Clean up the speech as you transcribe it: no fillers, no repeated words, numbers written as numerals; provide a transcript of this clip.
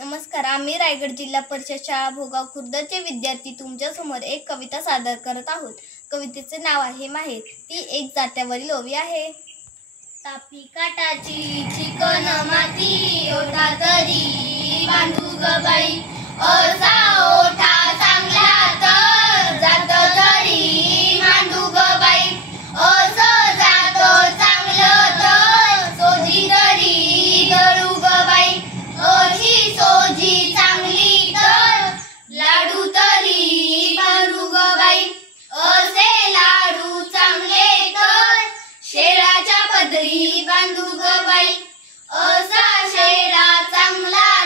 नमस्कार. आम्ही रायगड जिल्हा परिषद शाळा भोगाव खुर्दचे विद्यार्थी तुमच्या समोर एक कविता सादर करत आहोत. कवितेचे नाव आहे माहेर. ती एक जात्यावरील ओवी आहे. तापी काटाची चिकन माती ओठा तरी बांधू ग बाई, असा ओठा चांगला तर जात तरी मांडू ग बाई, असं जात चांगलं तर सोजी तरी दळू ग बाई, अशी सोजी चांगली तर लाडू तरी बांधू ग बाई, असे लाडू चांगले तर शेळाच्या पदरी बांधू ग बाई, असा शेळा चांगला